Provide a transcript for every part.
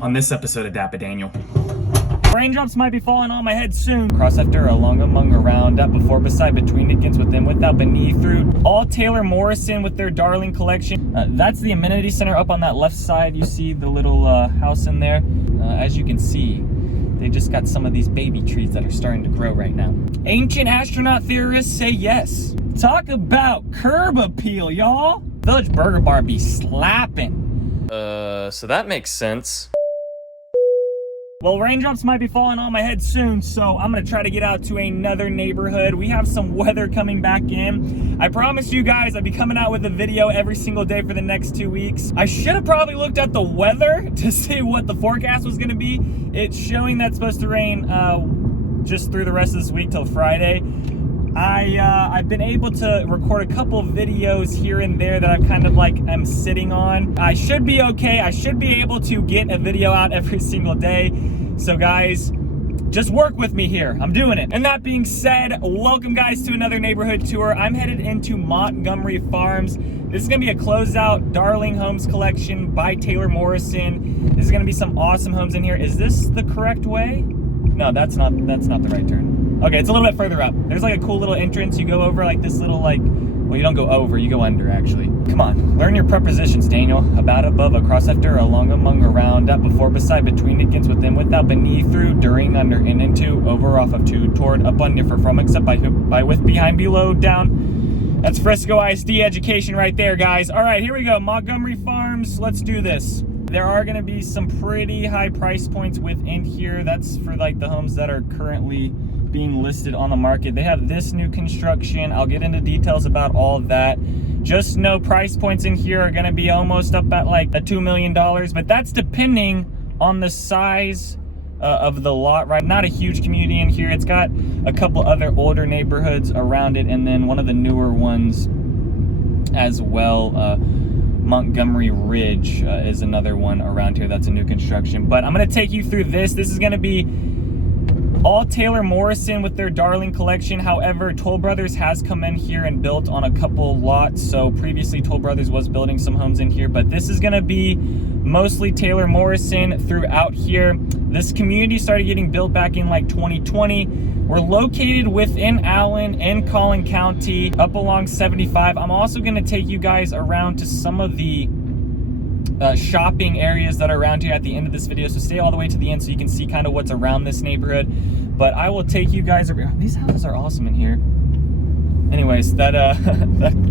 on this episode of DAPA.DANIEL. Raindrops might be falling on my head soon. Cross after, along, among, around, up, before, beside, between, against, within, without, beneath, through. All Taylor Morrison with their Darling collection. That's the amenity center up on that left side. You see the little house in there. As you can see, they just got some of these baby trees that are starting to grow right now. Ancient astronaut theorists say yes. Talk about curb appeal, y'all. Village Burger Bar be slapping. So that makes sense. Well, raindrops might be falling on my head soon, so I'm gonna try to get out to another neighborhood. We have some weather coming back in. I promised you guys I'd be coming out with a video every single day for the next 2 weeks. I should have probably looked at the weather to see what the forecast was gonna be. It's showing that's supposed to rain just through the rest of this week till Friday. I've been able to record a couple of videos here and there that I've kind of like am sitting on. I should be okay. I should be able to get a video out every single day. So guys, just work with me here. I'm doing it. And that being said, welcome guys to another neighborhood tour. I'm headed into Montgomery Farms. This is gonna be a closeout Darling Homes collection by Taylor Morrison. There's gonna be some awesome homes in here. Is this the correct way? No, that's not the right turn. Okay, it's a little bit further up. There's like a cool little entrance. You go over like this little well, you don't go over, you go under actually. Come on, learn your prepositions, Daniel. About, above, across, after, along, among, around, up, before, beside, between, against, within, without, beneath, through, during, under, in, into, over, off of, to, toward, up, on, near, from, except, by, with, behind, below, down. That's Frisco ISD education right there, guys. All right, here we go, Montgomery Farms. Let's do this. There are gonna be some pretty high price points within here. That's for like the homes that are currently being listed on the market. They have this new construction. I'll get into details about all of that. Just know price points in here are gonna be almost up at like a $2 million, but that's depending on the size of the lot, right? Not a huge community in here. It's got a couple other older neighborhoods around it, and then one of the newer ones as well. Montgomery Ridge is another one around here that's a new construction. But I'm gonna take you through this. This is gonna be all Taylor Morrison with their Darling collection. However, Toll Brothers has come in here and built on a couple lots. So previously Toll Brothers was building some homes in here, but this is gonna be mostly Taylor Morrison throughout here. This community started getting built back in like 2020. We're located within Allen and Collin County, up along 75. I'm also gonna take you guys around to some of the shopping areas that are around here at the end of this video. So stay all the way to the end so you can see kind of what's around this neighborhood. But I will take you guys around. These houses are awesome in here. Anyways, that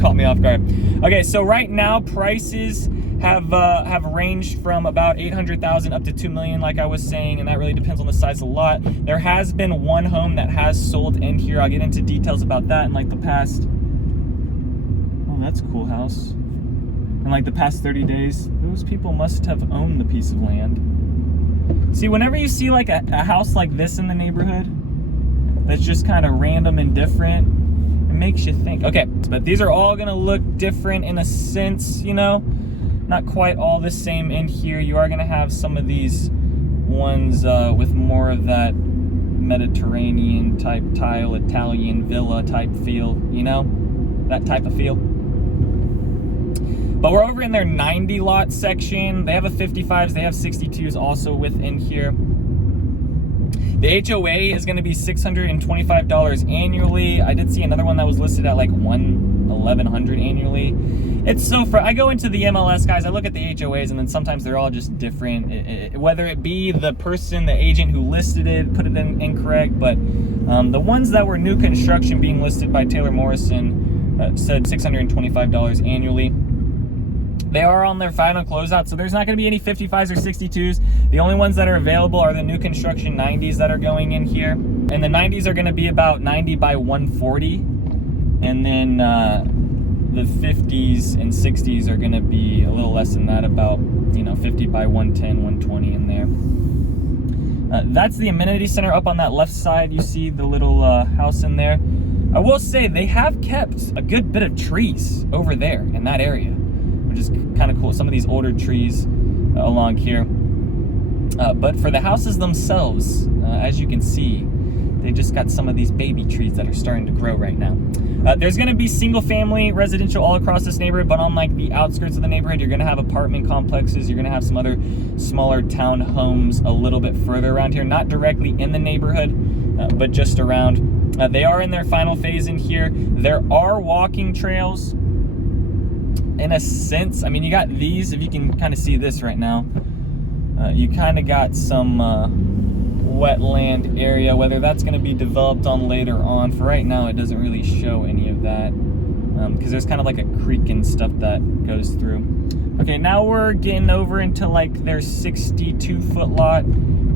caught me off guard. Okay, so right now prices have ranged from about 800,000 up to 2 million, like I was saying, and that really depends on the size of the lot. There has been one home that has sold in here. I'll get into details about that in like the past. Oh, that's a cool house. In like the past 30 days, those people must have owned the piece of land. See, whenever you see like a house like this in the neighborhood that's just kind of random and different, it makes you think. Okay, but these are all gonna look different in a sense, you know, not quite all the same in here. You are gonna have some of these ones with more of that Mediterranean type tile, Italian villa type feel, you know, that type of feel. But we're over in their 90 lot section. They have a 55s, they have 62s also within here. The HOA is gonna be $625 annually. I did see another one that was listed at like $1,100 annually. It's so I go into the MLS, guys, I look at the HOAs and then sometimes they're all just different. Whether it be the person, the agent who listed it, put it in incorrect, but the ones that were new construction being listed by Taylor Morrison said $625 annually. They are on their final closeout, so there's not going to be any 55s or 62s. The only ones that are available are the new construction 90s that are going in here. And the 90s are going to be about 90 by 140. And then the 50s and 60s are going to be a little less than that, about, you know, 50 by 110, 120 in there. That's the amenity center up on that left side. You see the little house in there. I will say they have kept a good bit of trees over there in that area, which is kind of cool. Some of these older trees along here. But for the houses themselves, as you can see, they just got some of these baby trees that are starting to grow right now. There's going to be single family residential all across this neighborhood, but on like the outskirts of the neighborhood, you're going to have apartment complexes. You're going to have some other smaller town homes a little bit further around here, not directly in the neighborhood, but just around. They are in their final phase in here. There are walking trails in a sense. I mean, you got these, if you can kind of see this right now, you kind of got some wetland area, whether that's going to be developed on later on. For right now, it doesn't really show any of that because there's kind of like a creek and stuff that goes through. Okay, now we're getting over into like their 62-foot lot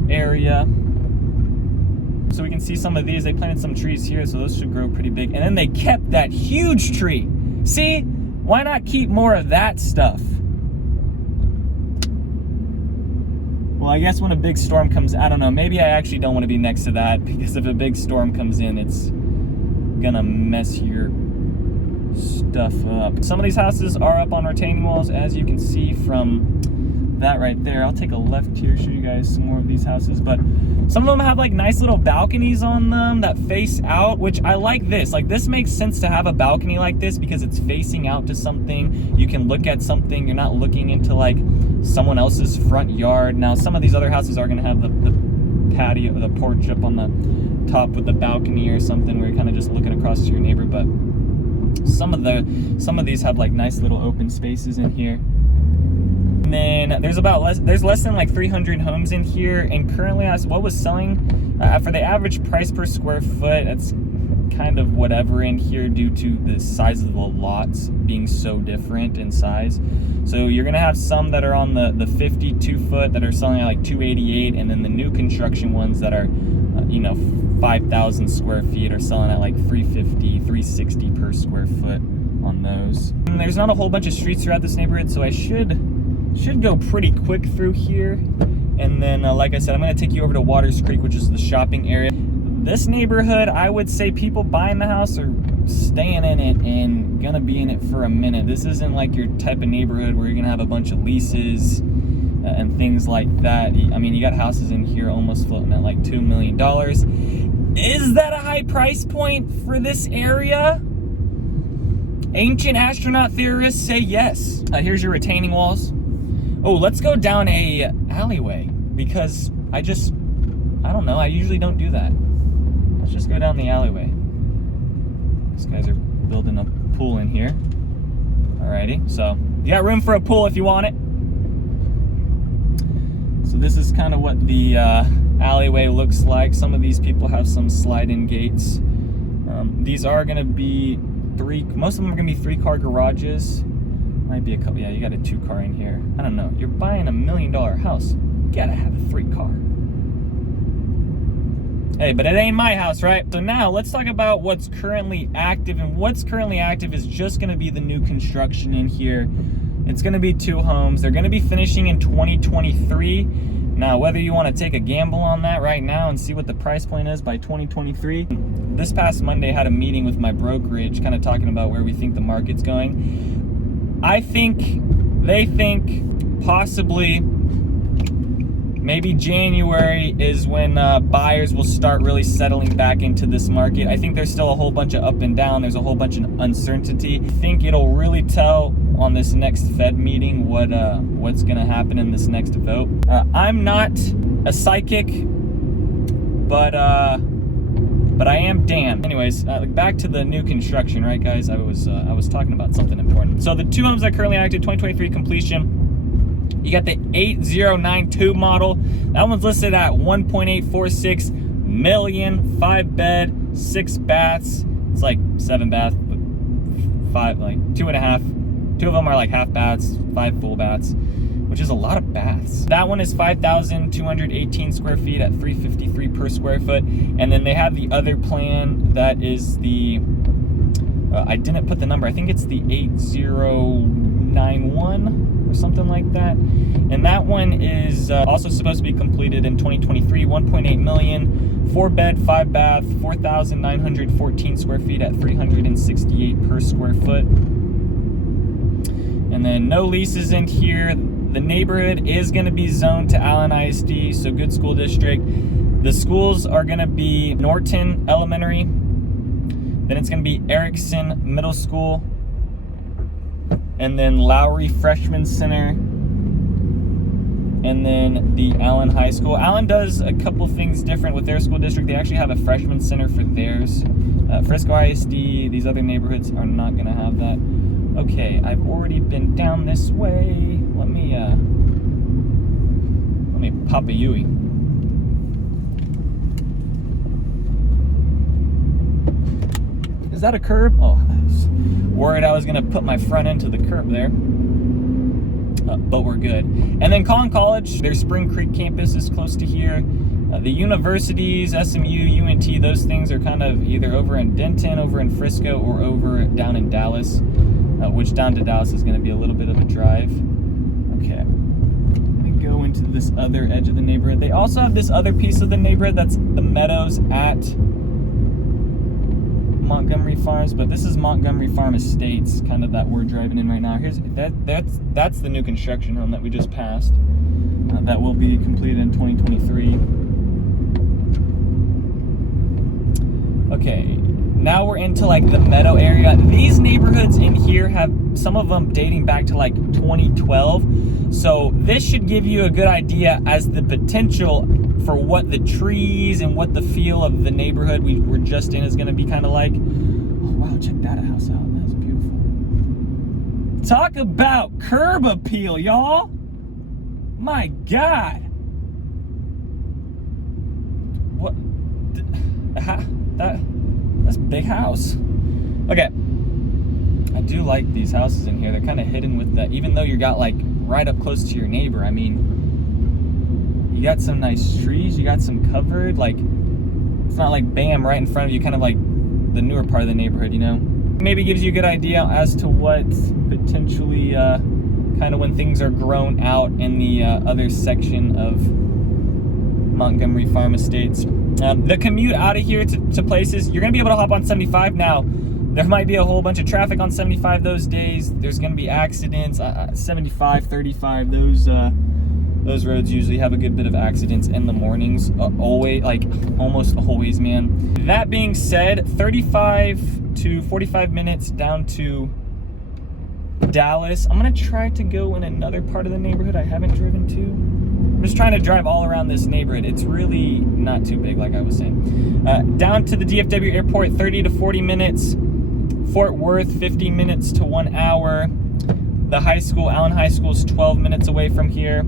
area. So we can see some of these. They planted some trees here, so those should grow pretty big. And then they kept that huge tree. See? Why not keep more of that stuff? Well, I guess when a big storm comes, I don't know, maybe I actually don't want to be next to that, because if a big storm comes in, it's gonna mess your stuff up. Some of these houses are up on retaining walls, as you can see from that right there. I'll take a left here, show you guys some more of these houses, but some of them have like nice little balconies on them that face out, which I like this. Like, this makes sense to have a balcony like this because it's facing out to something. You can look at something. You're not looking into like someone else's front yard. Now, some of these other houses are gonna have the patio, the porch up on the top with the balcony or something where you're kind of just looking across to your neighbor, but some of these have like nice little open spaces in here. And then there's less than like 300 homes in here, and currently what was selling for the average price per square foot, it's kind of whatever in here due to the size of the lots being so different in size. So you're gonna have some that are on the 52 foot that are selling at like 288, and then the new construction ones that are 5,000 square feet are selling at like 350, 360 per square foot on those. And there's not a whole bunch of streets throughout this neighborhood, so I should go pretty quick through here. And then like I said, I'm going to take you over to Waters Creek, which is the shopping area. This neighborhood, I would say people buying the house are staying in it and gonna be in it for a minute. This isn't like your type of neighborhood where you're gonna have a bunch of leases and things like that. I mean, you got houses in here almost floating at like $2 million. Is that a high price point for this area? Ancient astronaut theorists say yes. Here's your retaining walls. Oh, let's go down a alleyway, because I don't know, I usually don't do that. Let's just go down the alleyway. These guys are building a pool in here. Alrighty, so you got room for a pool if you want it. So this is kind of what the alleyway looks like. Some of these people have some slide-in gates. These are gonna be most of them are gonna be 3-car garages. Might be a couple, yeah, you got a 2-car in here. I don't know, you're buying $1 million house. You gotta have a 3-car. Hey, but it ain't my house, right? So now let's talk about what's currently active, and what's currently active is just gonna be the new construction in here. It's gonna be 2 homes. They're gonna be finishing in 2023. Now, whether you wanna take a gamble on that right now and see what the price point is by 2023, this past Monday I had a meeting with my brokerage, kind of talking about where we think the market's going. They think possibly maybe January is when buyers will start really settling back into this market. I think there's still a whole bunch of up and down. There's a whole bunch of uncertainty. I think it'll really tell on this next Fed meeting what's gonna happen in this next vote. I'm not a psychic, but I am damned. Anyways, back to the new construction, right, guys? I was talking about something important. So the 2 homes that are currently active, 2023 completion. You got the 8092 model. That one's listed at $1.846 million, 5-bed, 6 baths. It's like 7 baths, but 5, like 2.5. 2 of them are like half baths, 5 full baths, which is a lot of baths. That one is 5,218 square feet at $353 per square foot. And then they have the other plan that is the, I didn't put the number, I think it's the 8091 or something like that. And that one is also supposed to be completed in 2023, 1.8 million, 4-bed, 5-bath, 4,914 square feet at $368 per square foot. And then no leases in here. The neighborhood is going to be zoned to Allen ISD, so good school district. The schools are gonna be Norton Elementary, then it's gonna be Erickson Middle School, and then Lowry Freshman Center, and then the Allen High School. Allen does a couple things different with their school district. They actually have a freshman center for theirs. Frisco ISD, these other neighborhoods are not gonna have that. Okay, I've already been down this way. Let me pop a Yui. Is that a curb? Oh, I was worried I was gonna put my front end to the curb there. But we're good. And then Collin College, their Spring Creek campus is close to here. The universities, SMU, UNT, those things are kind of either over in Denton, over in Frisco, or over down in Dallas, which down to Dallas is gonna be a little bit of a drive. Okay, I'm gonna go into this other edge of the neighborhood. They also have this other piece of the neighborhood that's the meadows at Montgomery Farms, but this is Montgomery Farm Estates, kind of that we're driving in right now. That's the new construction home that we just passed. That will be completed in 2023. Okay, now we're into like the meadow area. These neighborhoods in here have some of them dating back to like 2012. So this should give you a good idea as the potential for what the trees and what the feel of the neighborhood we were just in is going to be kind of like. Oh wow, check that house out. That's beautiful. Talk about curb appeal, y'all. My God. What? That's a big house. Okay. I do like these houses in here. They're kind of hidden with that, even though you got like right up close to your neighbor. I mean, you got some nice trees, you got some covered, like, it's not like bam, right in front of you, kind of like the newer part of the neighborhood, you know? Maybe gives you a good idea as to what potentially, kind of when things are grown out in the other section of Montgomery Farm Estates. The commute out of here to places, you're gonna be able to hop on 75 now. There might be a whole bunch of traffic on 75 those days. There's gonna be accidents, 75, 35, those roads usually have a good bit of accidents in the mornings, always, like almost always, man. That being said, 35 to 45 minutes down to Dallas. I'm gonna try to go in another part of the neighborhood I haven't driven to. I'm just trying to drive all around this neighborhood. It's really not too big, like I was saying. Down to the DFW airport, 30 to 40 minutes. Fort Worth, 50 minutes to 1 hour. The high school, Allen High School, is 12 minutes away from here.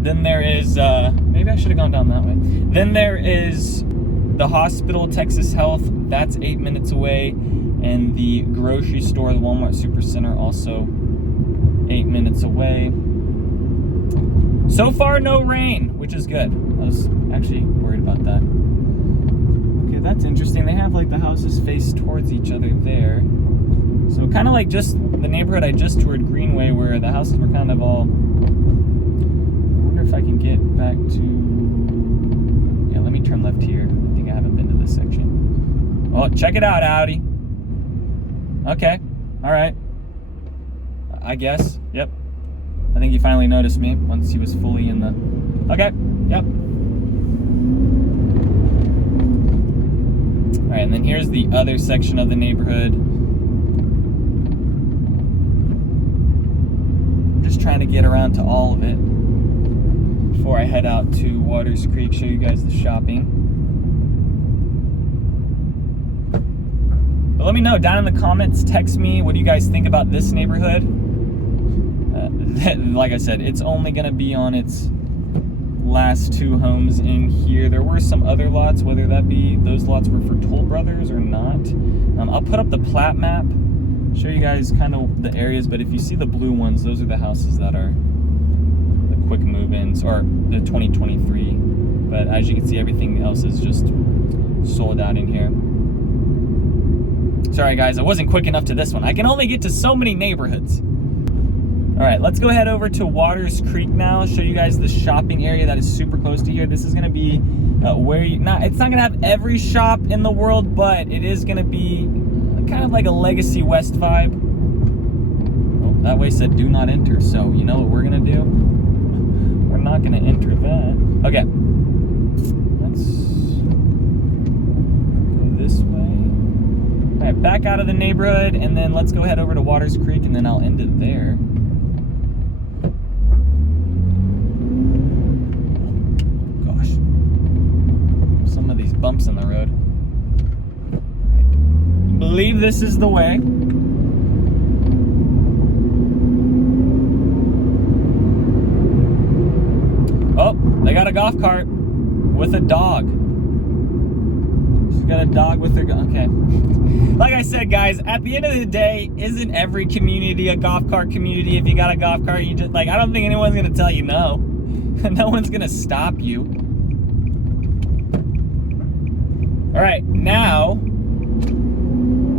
Then there is, maybe I should have gone down that way. Then there is the hospital, Texas Health, that's 8 minutes away. And the grocery store, the Walmart Supercenter, also 8 minutes away. So far, no rain, which is good. I was actually worried about that. Okay, that's interesting. They have like the houses face towards each other there. So kind of like just the neighborhood I just toured, Greenway, where the houses were kind of all. I wonder if I can get back to. Yeah, let me turn left here. I think I haven't been to this section. Oh, check it out, Audi. Okay, all right. I guess. Yep. I think he finally noticed me once he was fully in the. Okay. Yep. All right, and then here's the other section of the neighborhood. I'm just trying to get around to all of it before I head out to Waters Creek, show you guys the shopping. But let me know down in the comments, text me, what do you guys think about this neighborhood? Like I said, it's only gonna be on its last two homes in here. There were some other lots, whether that be those lots were for Toll Brothers or not. I'll put up the plat map, show you guys kind of the areas, but if you see the blue ones, those are the houses that are the quick move-ins, or the 2023. But as you can see, everything else is just sold out in here. Sorry guys, I wasn't quick enough to this one. I can only get to so many neighborhoods. All right, let's go head over to Waters Creek now, show you guys the shopping area that is super close to here. This is gonna be where you, it's not gonna have every shop in the world, but it is gonna be kind of like a Legacy West vibe. Oh, that way said do not enter, so you know what we're gonna do? We're we're not gonna enter that. Okay. Let's go this way. All right, back out of the neighborhood, and then let's go head over to Waters Creek, and then I'll end it there. Oh, gosh. Some of these bumps in the road. I believe this is the way. Oh, they got a golf cart with a dog. She's got a dog with her, okay. Like I said, guys, at the end of the day, isn't every community a golf cart community? If you got a golf cart, you just, like, I don't think anyone's gonna tell you no. No one's gonna stop you. All right, now,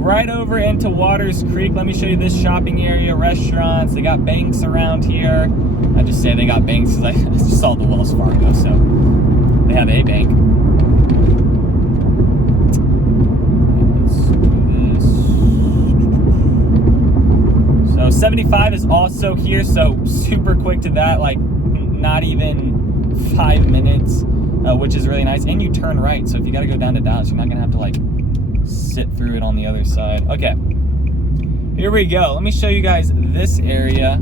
right over into Waters Creek. Let me show you this shopping area, restaurants. They got banks around here. I just say they got banks because I just saw the Wells Fargo, so they have a bank. Let's do this. So 75 is also here, so super quick to that, like not even 5 minutes, which is really nice. And you turn right, so if you got to go down to Dallas, you're not gonna have to like sit through it on the other side. Okay, here we go. Let me show you guys this area.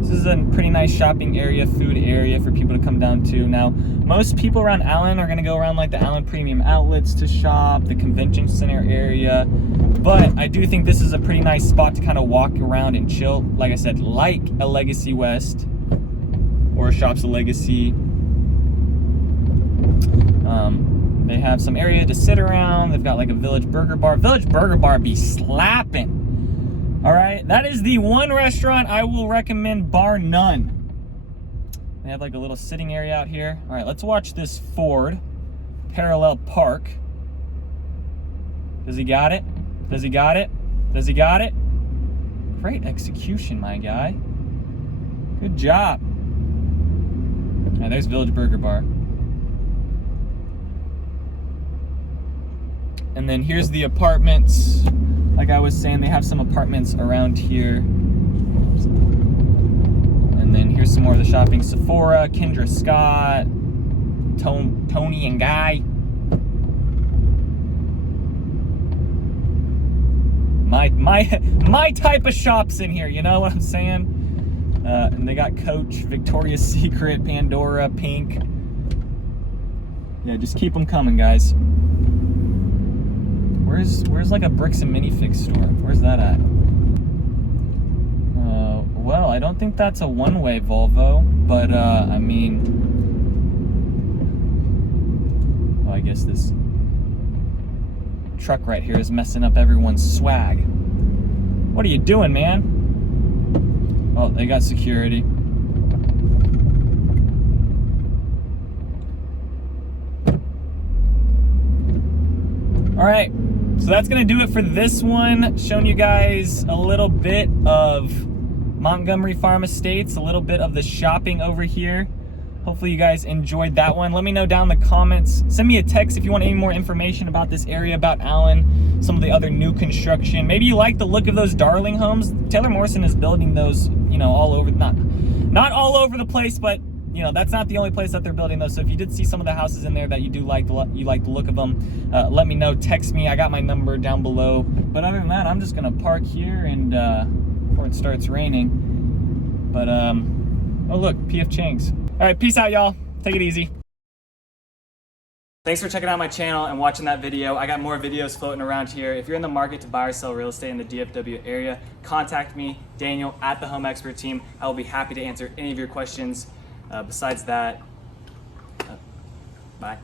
This is a pretty nice shopping area, food area for people to come down to. Now, most people around Allen are gonna go around like the Allen Premium Outlets to shop, the convention center area. But I do think this is a pretty nice spot to kind of walk around and chill. Like I said, like a Legacy West or a Shops of Legacy. They have some area to sit around. They've got like a Village Burger Bar. Village Burger Bar be slapping. All right, that is the one restaurant I will recommend, bar none. They have like a little sitting area out here. All right, let's watch this Ford parallel park. Does he got it? Does he got it? Does he got it? Great execution, my guy. Good job. All right, there's Village Burger Bar. And then here's the apartments. Like I was saying, they have some apartments around here. And then here's some more of the shopping. Sephora, Kendra Scott, Tony and Guy. My type of shops in here, you know what I'm saying? And they got Coach, Victoria's Secret, Pandora, Pink. Yeah, just keep them coming, guys. Where's like a Bricks and Minifix store? Where's that at? Well, I don't think that's a one-way Volvo, but I mean, well, I guess this truck right here is messing up everyone's swag. What are you doing, man? Oh, they got security. All right. So that's gonna do it for this one. Showing you guys a little bit of Montgomery Farm Estates, a little bit of the shopping over here. Hopefully you guys enjoyed that one. Let me know down in the comments. Send me a text if you want any more information about this area, about Allen, some of the other new construction. Maybe you like the look of those darling homes. Taylor Morrison is building those, you know, all over, not all over the place, but you know, that's not the only place that they're building those. So if you did see some of the houses in there that you do like, you like the look of them, let me know. Text me. I got my number down below. But other than that, I'm just gonna park here and before it starts raining. But oh look, PF Chang's. All right, peace out, y'all. Take it easy. Thanks for checking out my channel and watching that video. I got more videos floating around here. If you're in the market to buy or sell real estate in the DFW area, contact me, Daniel, at the Home Expert Team. I will be happy to answer any of your questions. Besides that, bye.